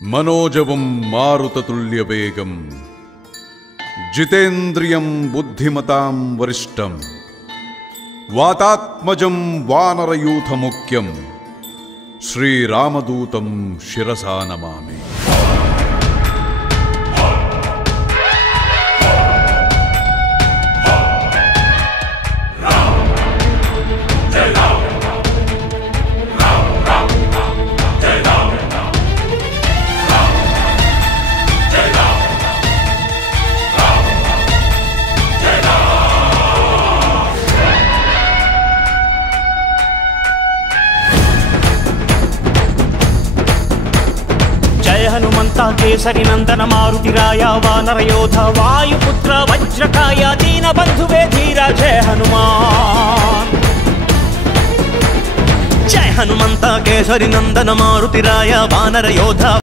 मनोजवं मारुततुल्यवेगं जितेन्द्रियं बुद्धिमतां वरिष्ठं वातात्मजं वानरयूथमुख्यं श्रीरामदूतं शिरसा नमामि। हनुमंता केसरी नंदन मारुतिराय वानर योधा वायुपुत्र वज्रकाय दीन बंधुवे धीरा जय हनुमान। जय हनुमंता केसरी नंदन मारुतिराय वानर योधा।